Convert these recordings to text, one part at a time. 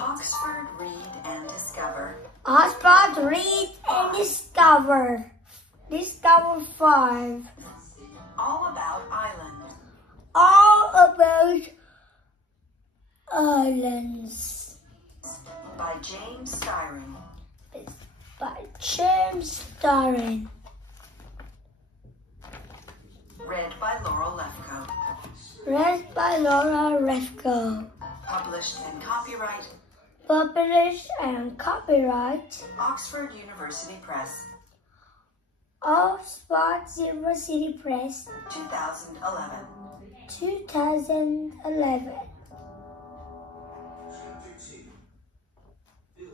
Oxford, read and discover. Oxford, read and discover. Discover 5. All about Ireland. All about islands. By James Styron. By James Styron. Read by Laurel Lefko. Read by Laura Lefko. Published and copyright. Published and copyright. Oxford University Press. Oxford University Press. 2011. 2011.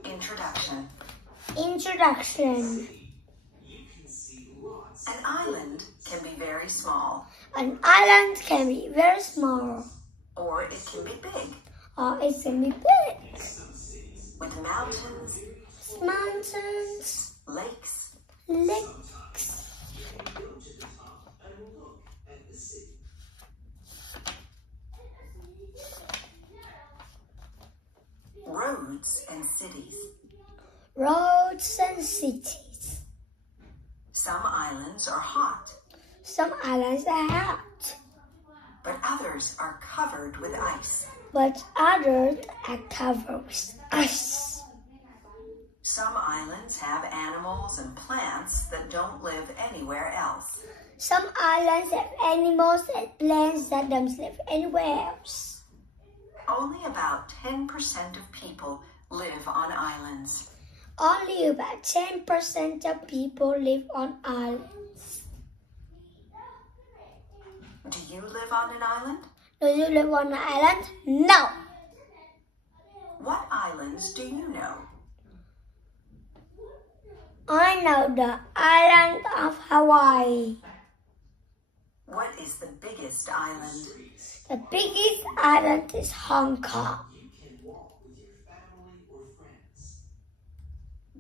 Introduction. Introduction. An island can be very small. An island can be very small. Or it can be big. Or it can be big. With mountains. Mountains. Lakes. Lakes. Roads and cities. Roads and cities. Some islands are hot. Some islands are hot. But others are covered with ice. But others are covered with ice. Some islands have animals and plants that don't live anywhere else. Some islands have animals and plants that don't live anywhere else. Only about 10% of people live on islands. Only about 10% of people live on islands. Do you live on an island? Do you live on an island? No. What islands do you know? I know the island of Hawaii. What is the biggest island? The biggest island is Hong Kong.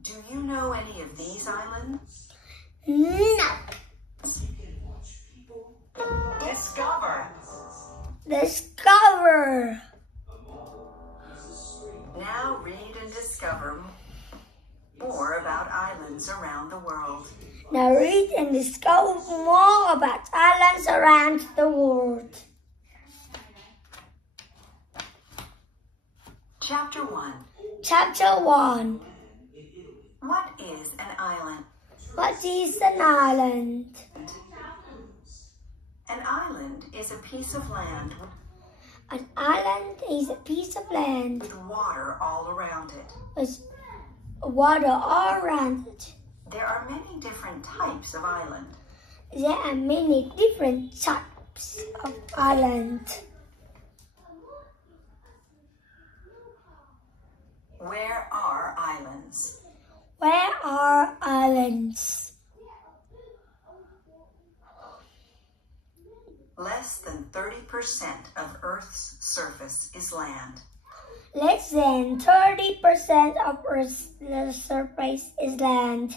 Do you know any of these islands? No. Discover. Discover. Now read and discover more about islands around the world. Now read and discover more about islands around the world. Chapter 1. Chapter 1. What is an island? What is an island? An island is a piece of land An island is a piece of land with water all around it. with water all around it. There are many different types of island. There are many different types of island. Where are islands? Where are islands? Less than 30% of Earth's surface is land. Less than 30% of Earth's surface is land.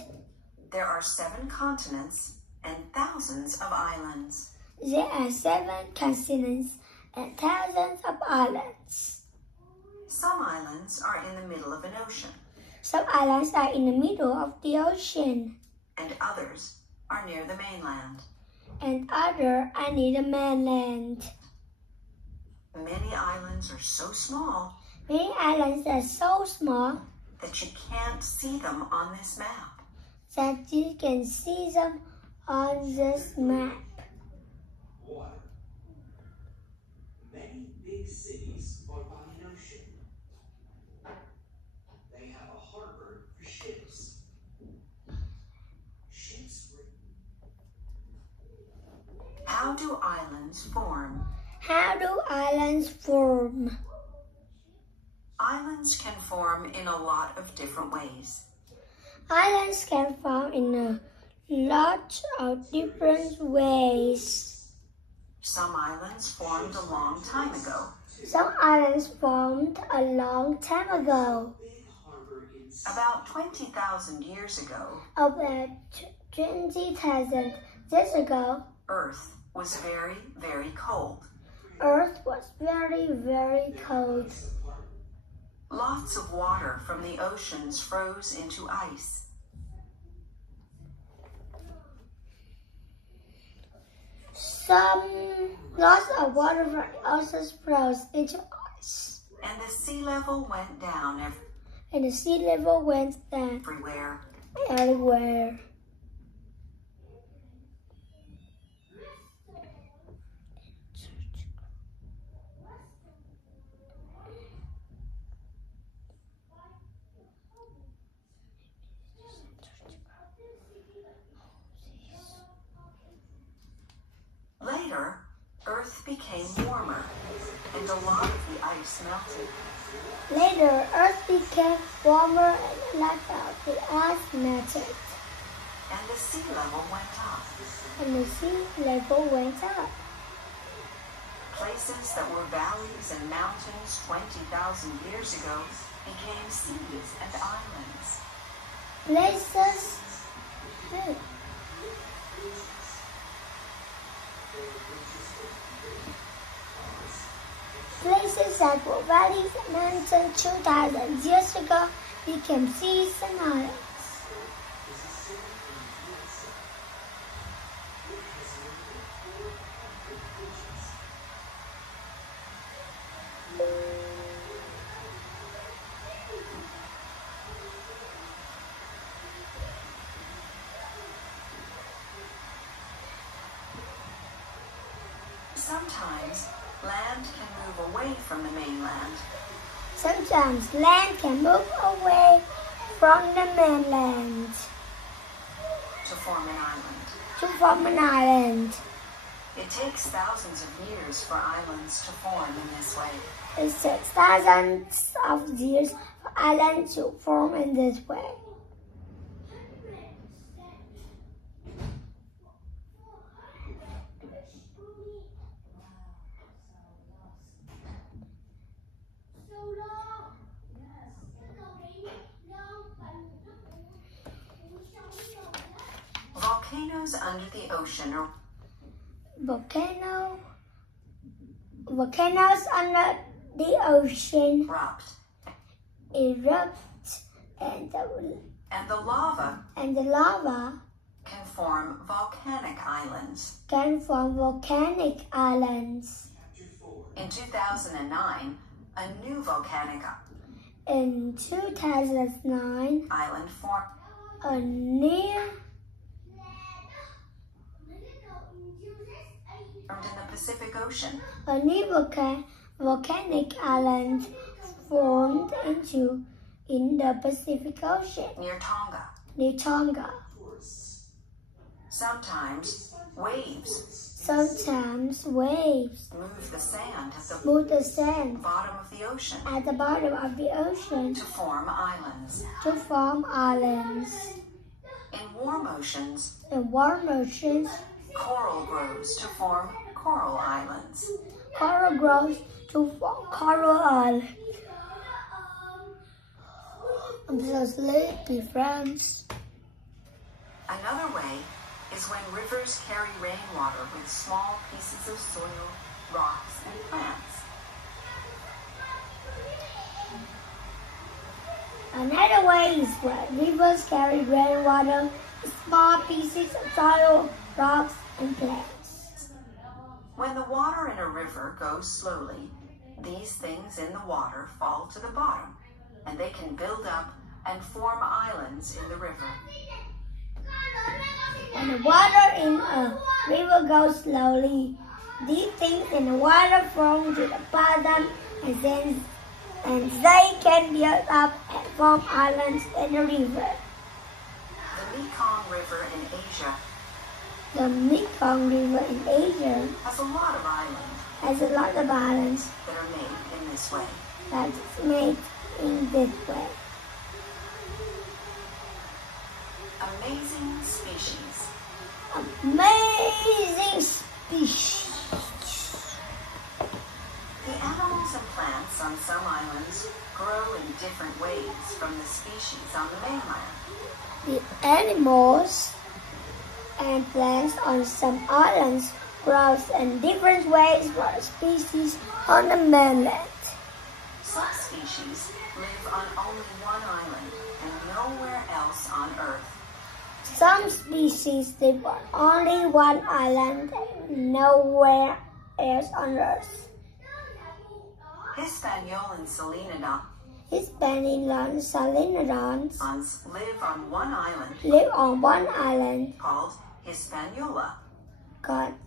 There are 7 continents and thousands of islands. There are 7 continents and thousands of islands. Some islands are in the middle of an ocean, Some islands are in the middle of the ocean, and others are near the mainland. and others are near the mainland. Many islands are so small Many islands are so small that you can't see them on this map. that you can see them on this map. Water. Many big cities are by an ocean. They have a harbor for ships. How do islands form? How do islands form? Islands can form in a lot of different ways. Islands can form in a lot of different ways. Some islands formed a long time ago. Some islands formed a long time ago. About 20,000 years ago, About 20,000 years ago, Earth was very, very cold. Earth was very, very cold. Lots of water from the oceans froze into ice. Lots of water from the oceans froze into ice. And the sea level went down everywhere. Everywhere. Later, Earth became warmer, and a lot of the ice melted. Later, Earth became warmer and a lot of the ice melted. And the sea level went up. Places that were valleys and mountains 20,000 years ago became seas and islands. Places that were valleys and mountains 2,000 years ago became seas and islands. Sometimes land can move away from the mainland. Sometimes land can move away from the mainland To form an island. It takes thousands of years for islands to form in this way. It takes thousands of years for islands to form in this way. Volcanoes under the ocean are Volcanoes under the ocean erupt and the lava can form volcanic islands. In 2009, a new volcanic island formed. A new In the Pacific Ocean. A new volcanic island formed in the Pacific Ocean Near Tonga. Sometimes waves move the sand at the bottom of the ocean to form islands. In warm oceans, coral grows to form coral islands. I'm so sleepy, friends. Another way is when rivers carry rainwater with small pieces of soil, rocks, and plants. Another way is when rivers carry rainwater with small pieces of soil, rocks, and plants. When the water in a river goes slowly, these things in the water fall to the bottom, and they can build up and form islands in the river. When the water in a river goes slowly, these things in the water fall to the bottom, and they can build up and form islands in the river. The Mekong River in Asia has a lot of islands that are made in this way. Amazing species. The animals and plants on some islands grow in different ways from the species on the mainland. The animals and plants on some islands grow in different ways from the species on the mainland. Some species live on only one island and nowhere else on Earth. Some species live on only one island and nowhere else on Earth. Hispaniolan Salinodons live on one island called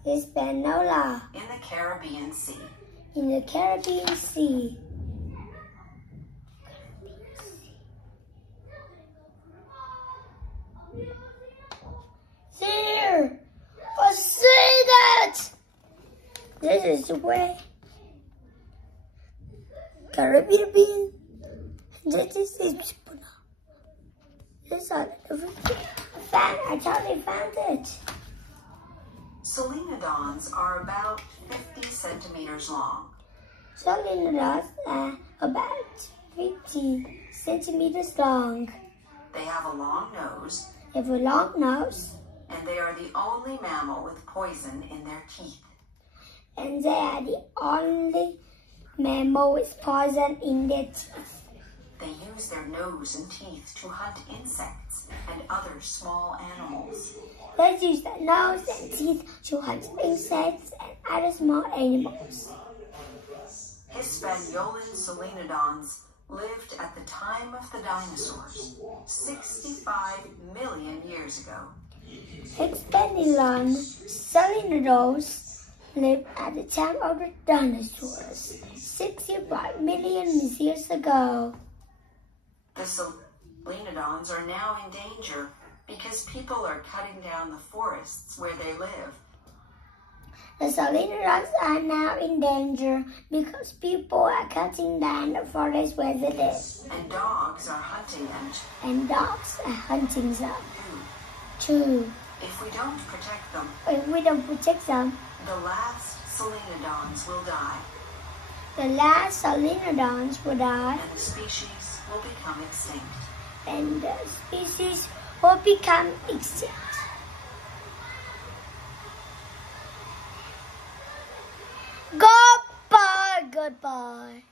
Hispaniola in the Caribbean Sea. There! I see that! This is where Caribbean. This is this I totally found it. Solenodons are about 50 centimeters long. Solenodons are about 50 centimeters long. They have a long nose. They have a long nose. And they are the only mammal with poison in their teeth. And they are the only mammal with poison in their teeth. They use their nose and teeth to hunt insects and other small animals. They use their nose and teeth to hunt insects and other small animals. Hispaniolan solenodons lived at the time of the dinosaurs, 65 million years ago. Hispaniolan solenodons lived at the time of the dinosaurs, 65 million years ago. The solenodons are now in danger because people are cutting down the forests where they live. The solenodons are now in danger because people are cutting down the forest where they live. And dogs are hunting them too. If we don't protect them, the last solenodons will die. And the species will become extinct. Goodbye.